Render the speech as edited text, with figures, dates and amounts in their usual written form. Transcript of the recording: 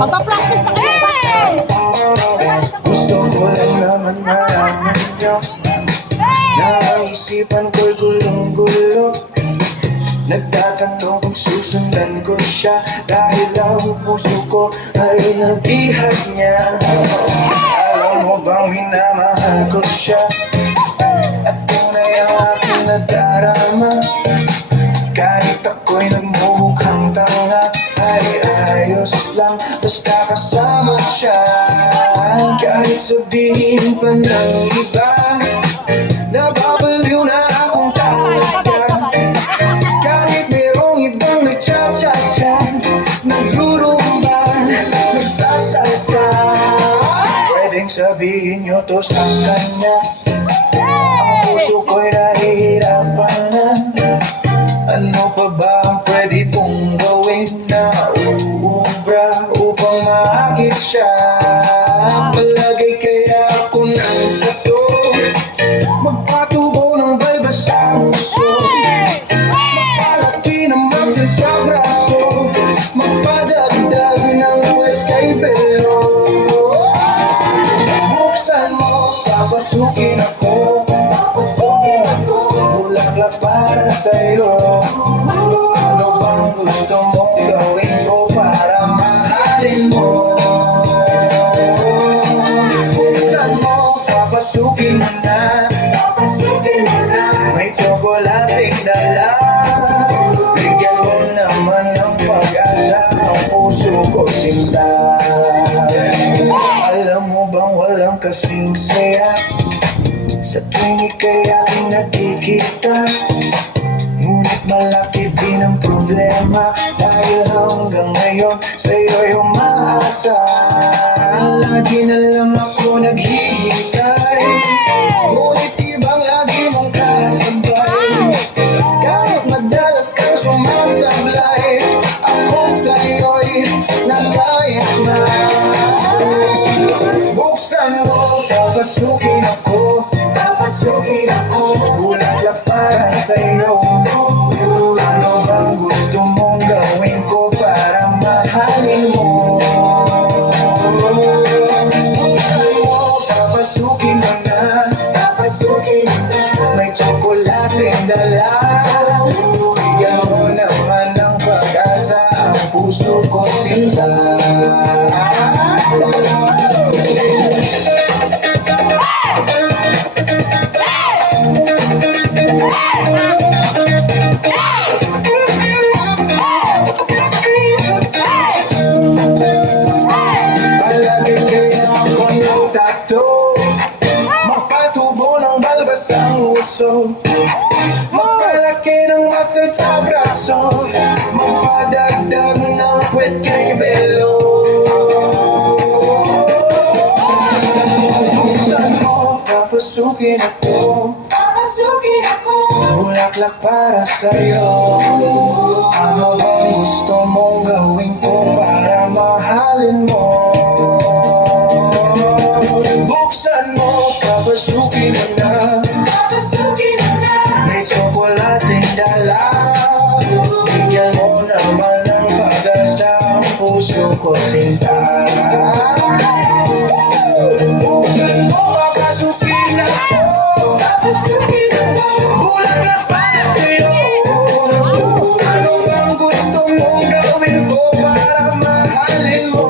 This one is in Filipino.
Magpa-practice pa kayo. Gusto ko lang naman malaman nyo na ang isipan ko'y gulong-gulo. Nagtatanong kung susundan ko siya dahil ang puso ko ay nabihag niya. Alam mo bang minamahal ko siya at tunay ang aking nadarama. Kahit ako'y nagmumukhang tanga ay ayos lang basta kasama siya. Kahit sabihin pa ng iba nababaliw na akong talaga. Kahit merong ibang nagchat-chat-chat, nagrurumba, nagsasalsa, pwedeng sabihin nyo to sa kanya. Ang puso ko'y nahihirapan na. Ano pa ba ang pwede kong gawin na uubra upang maakit siya? Palagay kaya ako ng tato, magpatubo ng balbas sa uso, magpalaki ng muscle sa braso, magpadagdag ng wet kay Belo. Buksan mo, papasukin ako, bulaklak para sa'yo. Ano bang gusto mong gawin ko para mahalin mo? Buksan mo, papasukin mo na, may tsokolating dala. Bigyan mo naman ng pag-asa ang puso ko sinta. Alam mo bang walang kasing saya sa tuwing ika'y aking nakikita? Ngunit malaki din ang problema dahil hanggang ngayon sa'yo'y umaasa. Lagi na lang ako naghihintay, ngunit ibang lagi mong kasabay. Kahit madalas kang sumasablay, ako sa'yo'y nagayat na. Buksan mo, papasukin ako, bulaklak para sa'yo. Ano bang gusto mong gawin ko para mahalin mo? Buksan mo, papasukin mo na, may tsokolating dala. Bigyan mo naman ng pag-asa ang puso ko sinta. Palagay kaya ako ng tato, magpatubo ng balbas ang uso, magpalaki ng muscle sa braso, magpadagdag ng puwet kay Belo. Buksan mo, papasukin ako, bulaklak para sa'yo. Ano bang gusto mong gawin ko para mahalin mo? Buksan mo, papasukin mo na, may tsokolating dala. Bigyan mo naman ng pag-asa ang puso ko sinta. Buksan mo, papasukin ako, bulaklak para sa'yo. Ano bang gusto mong gawin ko para mahalin mo?